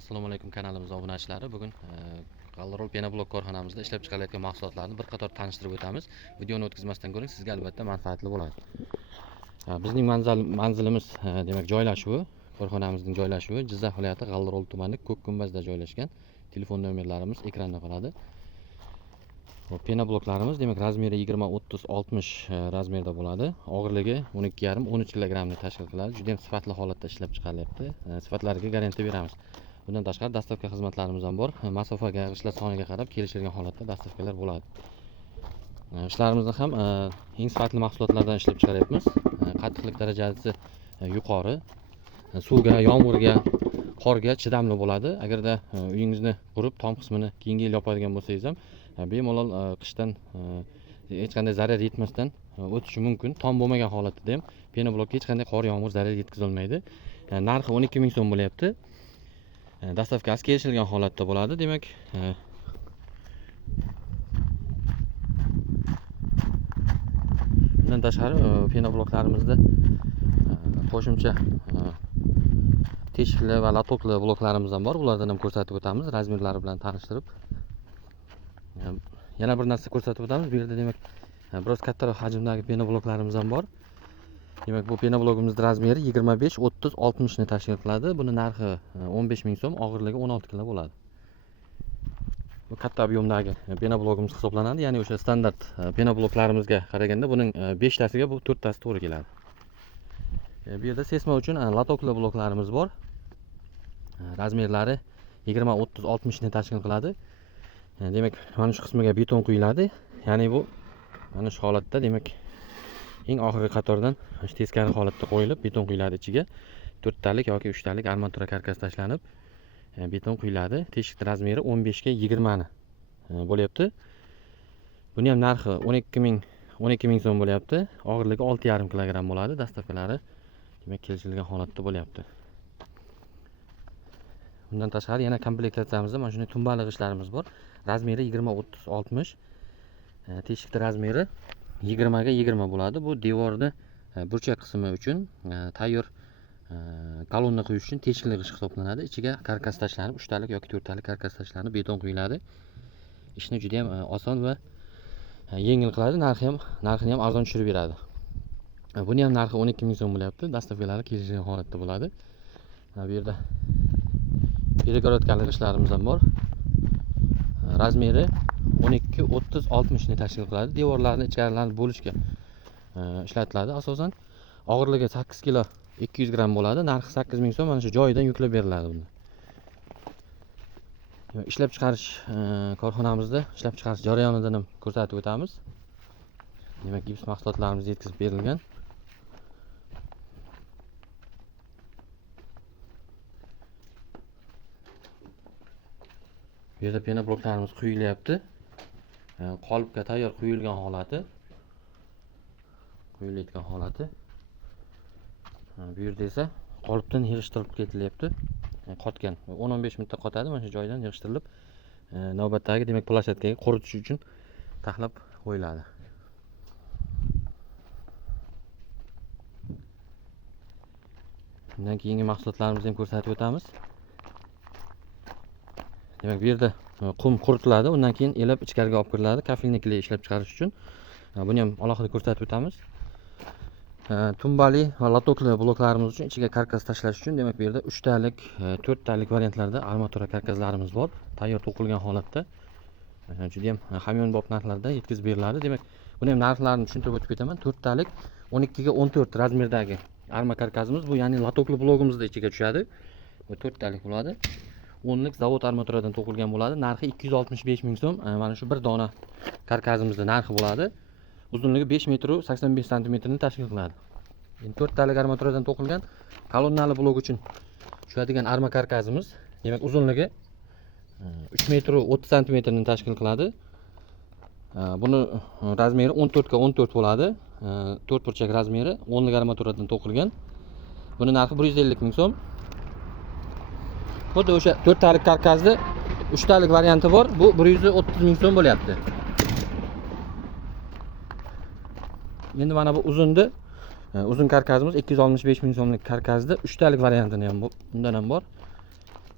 Assalomu alaykum kanalimiz obunachilari. Bugun G'allarol Penoblok korxonamizda ishlab chiqarilayotgan mahsulotlarni bir qator tanishtirib o'tamiz. Videoni o'tkazmasdan ko'ring, sizga albatta manfaatli bo'ladi. Bizning manzilimiz demak joylashuvi, korxonamizning joylashuvi Jizzax viloyati G'allarol tumani Ko'kkumbazda joylashgan. Telefon nomerlarimiz ekranda qoladi. Penobloklarimiz demak razmeri 20-30-60 razmerda bo'ladi. Og'irligi 12,5-13 kg tashkil qiladi. Juda ham sifatli holatda ishlab chiqarilyapti. Sifatlariga garantiya beramiz. Bundan tashqari dastavka xizmatlarimiz ham bor. Masofaga, g'ishtlar soniga qarab kelishilgan holatda dastavkalar bo'ladi. Ishlarimizni ham eng sifatli mahsulotlardan ishlab chiqaryapmiz. Qattiqlik darajasi yuqori, suvga, yomg'irga, qorga chidamli bo'ladi. Agarda uyingizni qurib, tom qismini keyingi yil yopadigan bo'lsangiz ham bemalol qishdan hech qanday zarar yetmasdan o'tishi mumkin. Tom bo'lmagan holatda ham penoblokka hech qanday qor, yomg'ir zarar yetkazolmaydi. Narxi 12 ming so'm bo'lyapti. Dastavkasi kelishilgan holatda bo'ladi. Demak, bundan tashqari penobloklarimizda qo'shimcha teshikli va latokli bloklarimiz ham bor. Bulardan ham ko'rsatib o'tamiz, razmerlari bilan tanishtirib. Yana bir narsa ko'rsatib o'tamiz. Bu yerda demak biroz kattaroq hajmdagi penobloklarimiz ham bor. Demak, bu penoblogimizning razmeri 25-30-60 ni tashkil qiladi. Buni narxi 15 ming so'm, og'irligi 16 kg bo'ladi. Bu katta ob'yomdagi penoblogimiz hisoblanadi. Ya'ni o'sha standart penobloklarimizga qaraganda buning 5 tasiga bu 4 tasi to'g'ri keladi. Bu yerda sesma uchun latokli bloklarimiz bor. Razmerlari 20-30-60 ni tashkil qiladi. Demak, mana shu qismiga beton quyiladi. Ya'ni bu mana shu holatda demak eng oxirgi qatordan teskari holatda qo'yilib, beton quyiladi ichiga. 4 talik yoki 3 talik armatura karkas tashlanib, beton quyiladi. Teshik razmeri 15 ga 20 ni bo'lyapti. Buni ham narxi 12 ming so'm bo'lyapti. Og'irligi 6,5 kg bo'ladi. Dastavkalari demak kelishilgan holatda bo'lyapti. Bundan tashqari yana komplektatsiyamizda mana shunday tumbali g'ishtlarimiz bor. Razmeri 20-30-60. Teshikni razmeri 20 ga 20 bo'ladi. Bu devorni burchak qismi uchun tayyor kolonna quyish uchun teshikli g'isht hisoblanadi. Ichiga karkas tashlanib, 3 talik yoki 4 talik karkas tashlanib, beton quyiladi. Ishni juda ham oson va yengil qiladi. Narxini ham arzon tushirib beradi. Buni ham narxi 12 ming so'm bo'lyapti. Dastavkalari kelishgan holatda bo'ladi. Bu yerda перегородкali g'ishtlarimiz ham bor. Razmeri 12-30-60 ni tashkil qiladi. Devorlarni ichkarilarini bo'lishga ishlatiladi asosan. Og'irligi 8 kg 200 gram bo'ladi. Narxi 8 ming so'm. Mana shu joyidan yuklab beriladi bunda. Ishlab chiqarish korxonamizda ishlab chiqarish jarayonidan ham ko'rsatib o'tamiz. Demak, gips mahsulotlarimiz yetkazib berilgan. Bu yerda penobloklarimiz quyilyapti. Qolipga tayyor quyilgan holati. Quyilayotgan holati. Bu yerda esa qolipdan yig'ishtirib ketilyapti. Qotgan 10-15 minutda qotadi. Mana shu joydan yig'ishtirilib navbatdagi demak plashatkaga quritish uchun taxlab qo'yiladi. Bundan keyingi mahsulotlarimizni ham ko'rsatib o'tamiz. Demak, bu yerda qum quritiladi, undan keyin elab ichkariga olib kiriladi kafilnikli ishlab chiqarish uchun. Buni ham alohida ko'rsatib o'tamiz. Tumbali va latokli bloklarimiz uchun ichiga karkas tashlash uchun demak bu yerda 3 talik, 4 talik variantlarda armatura karkaslarimiz bor. Tayyor to'qilgan holatda. Juda ham hamyonbop narxlarda yetkazib beriladi. Demak, buni ham narxlarini tushuntirib o'tib ketaman. 4 talik 12 ga 14 razmerdagi arma karkasimiz bu, ya'ni latokli blogimizda ichiga tushadi. Bu 4 talik bo'ladi. 10lik zavod armaturadan to'qilgan bo'ladi. Narxi 265 ming so'm. Mana shu bir dona karkasimizning narxi bo'ladi. Uzunligi 5 metr 85 sm ni tashkil qiladi. Endi 4 talik armaturadan to'qilgan kolonnali blok uchun tushadigan arma karkasimiz, demak uzunligi 3 metr 30 sm ni tashkil qiladi. Buni razmeri 14 ga 14 bo'ladi. 4 burchak razmeri 10lik armaturadan to'qilgan. Buni narxi 150 ming so'm. Xuddi o'sha 4 talik karkasda 3 talik varianti bor. Bu 130 ming so'm bo'lyapti. Endi mana bu uzun karkasimiz 265 ming so'mlik karkasda 3 talik variantini ham bundan ham bor.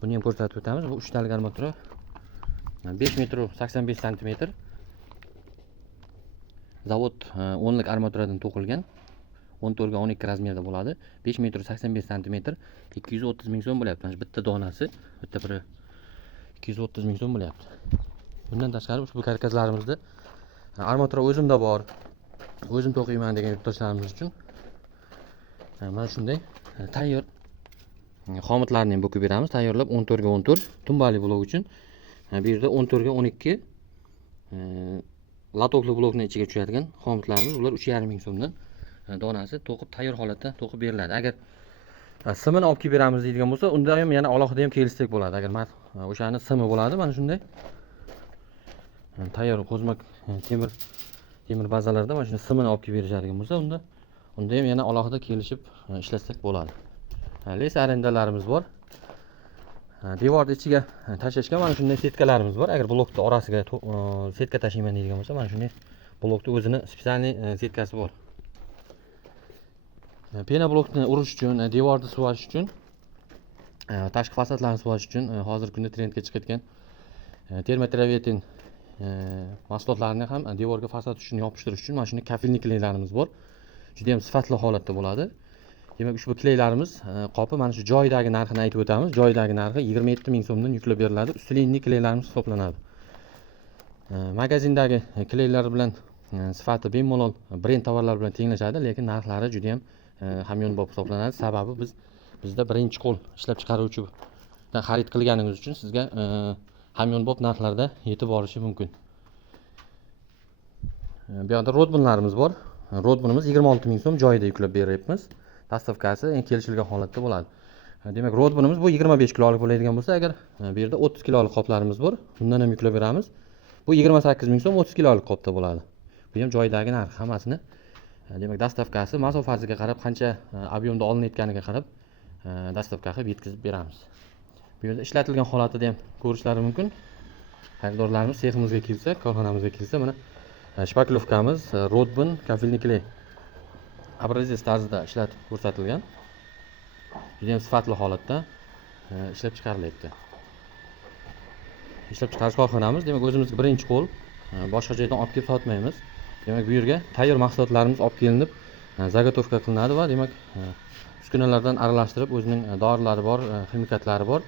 Buni ham ko'rsatib o'tamiz. Bu 3 talik armatura 5 metr 85 santimetr. Zavod 10 lik armaturadan to'qilgan. 14 ga 12 razmerda bo'ladi. 5 metr 85 santimetr 230 ming so'm bo'lyapti. Mana bitta donasi, bitta biri 230 ming so'm bo'lyapti. Bundan tashqari ushbu karkaslarimizni armatura o'zimda bor. O'zim to'qiyman degan yurtdoshlarimiz uchun mana shunday tayyor xomitlarni ham bo'kib beramiz. Tayyorlab 14 ga 14 tumbali blok uchun. Bu yerda 14 ga 12 latokli blokning ichiga tushadigan xomitlarimiz. Ular 3,5 ming so'mdan donasi to'qib tayyor holatda to'qib beriladi. Agar simini olib kelib beramiz deydigan bo'lsa, unda ham yana alohida ham kelishsak bo'ladi. Agar o'shani simi bo'ladi, mana shunday tayyor qo'zmak temir bazalarda mana shunday simini olib kelib berishadigan bo'lsa, unda ham yana alohida kelishib ishlatsak bo'ladi. Les arendalarimiz bor. Devorning ichiga tashlashga mana shunday setkalarimiz bor. Agar blokni orasiga setka tashlayman deydigan bo'lsa, mana shunday blokni o'zini spesialniy setkasi bor. Pena blokni urish uchun, devorni suvash uchun, tashqi fasadlarni suvash uchun hozirgi kunda trendga chiqayotgan termotravertin mahsulotlarini ham devorga fasad uchun yopishtirish uchun mana shunday kafilni klaylarimiz bor. Juda ham sifatli holatda bo'ladi. Demak, ushbu klaylarimiz qopi mana shu joyidagi narxini aytib o'tamiz. Joyidagi narxi 27 ming so'mdan yuklab beriladi. Ustilinli klaylarimiz hisoblanadi. Magazindagi klaylar bilan sifati bemalol brend tovarlar bilan tenglashadi, lekin narxlari juda ham hamyonbop hisoblanadi. Sababi bizda birinchi qo'l ishlab chiqaruvchidan xarid qilganingiz uchun sizga hamyonbop narxlarda yetib borishi mumkin. Bu yerda rodbunlarimiz bor. Rodbunimiz 26 ming so'm joyida yuklab beryapmiz. Dastavkasi eng kelishilgan holatda bo'ladi. Demak, rodbunimiz bu 25 kilolik bo'ladigan bo'lsa, agar bu yerda 30 kilolik qoplarimiz bor, undan ham yuklab beramiz. Bu 28 ming so'm 30 kilolik qopda bo'ladi. Bu ham joyidagi narx hammasini. Demak, dastavkasi masofasiga qarab, qancha ob'yomda olinayotganiga qarab dastavka qilib yetkazib beramiz. Bu yerda ishlatilgan holatida ham ko'rishlari mumkin. Xaridorlarimiz seximizga kelsa, korxonamizga kelsa, mana shpaklovkamiz rodbun kafilni kley abrazes tarzida ishlatib ko'rsatilgan. Juda ham sifatli holatda ishlab chiqarilyapti. Ishlab chiqarish korxonamiz, demak, o'zimizga birinchi qo'l, boshqa joydan olib kelib sotmaymiz. Demak, bu yerga tayyor mahsulotlarimiz olib kelinib, zagotovka qilinadi va demak, uskunalardan aralashtirib, o'zining dorilari bor, ximikatlari bor.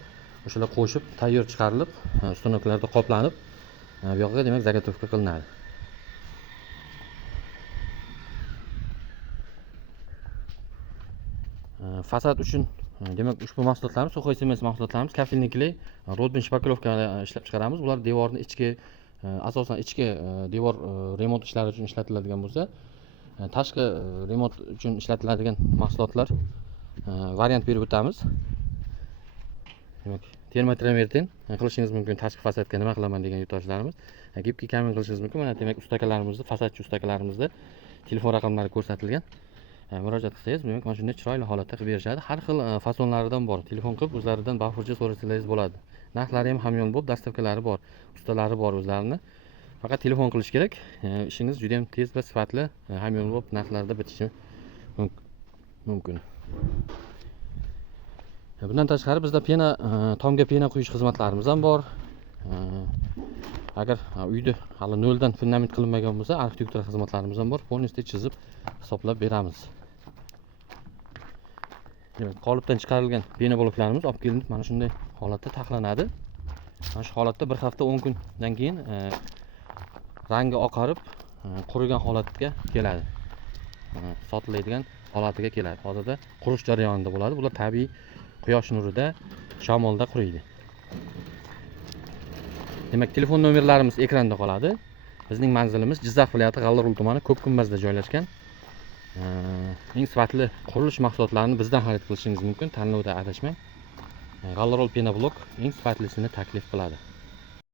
O'shalar qo'shib, tayyor chiqarilib, ustunaklarda qoplanib, bu yoqqa demak zagotovka qilinadi. Fasad uchun demak, ushbu mahsulotlarimiz, Suxoy Sement mahsulotlarimiz kafilni kley, rodbin shpaklovka ishlab chiqaramiz. Ular devorni ichki, asosan ichki devor remont ishlari uchun ishlatiladigan bo'lsa, tashqi remont uchun ishlatiladigan mahsulotlar variant berib o'tamiz. Demak, termotravertin qilishingiz mumkin tashqi fasadga nima qilaman degan yurtdoshlarimiz. Gipki kamin qilishingiz mumkin. Mana demak, ustakalarimizni, fasadchi ustakalarimizda telefon raqamlari ko'rsatilgan. Murojaat qilsangiz, demak, mana shunday chiroyli holatda qilib berishadi. Har xil fasonlaridan bor. Telefon qilib o'zlaridan bafurja so'rasangiz bo'ladi. Narxlari ham hamyonbop, dastavkalari bor, ustalari bor o'zlarini. Faqat telefon qilish kerak. Ishingiz juda ham tez va sifatli hamyonbop narxlarda bitishi mumkin. Bundan tashqari bizda tomga pena quyish xizmatlarimiz ham bor. Agar uyda hali noldan fundament qilinmagan bo'lsa, arxitektura xizmatlarimiz ham bor. Polniy chizib hisoblab beramiz. Demak, qolipdan chiqarilgan pena bloklarimiz olib kelinib, mana shunday holatda taxlanadi. Mana shu holatda bir hafta 10 kundan keyin rangi oqarib, qurigan holatga keladi. Sotiladigan holatiga keladi. Hozirda qurish jarayonida bo'ladi. Bular tabiiy quyosh nurida, shamolda quriydi. Demak, telefon nomerlarimiz ekranda qoladi. Bizning manzilimiz Jizzax viloyati G'allarol tumani Ko'pkumbazda joylashgan. Eng sifatli qurilish mahsulotlarini bizdan xarid qilishingiz mumkin. Tanlovda adashmang. G'allarol pena blok eng sifatlisini taklif qiladi.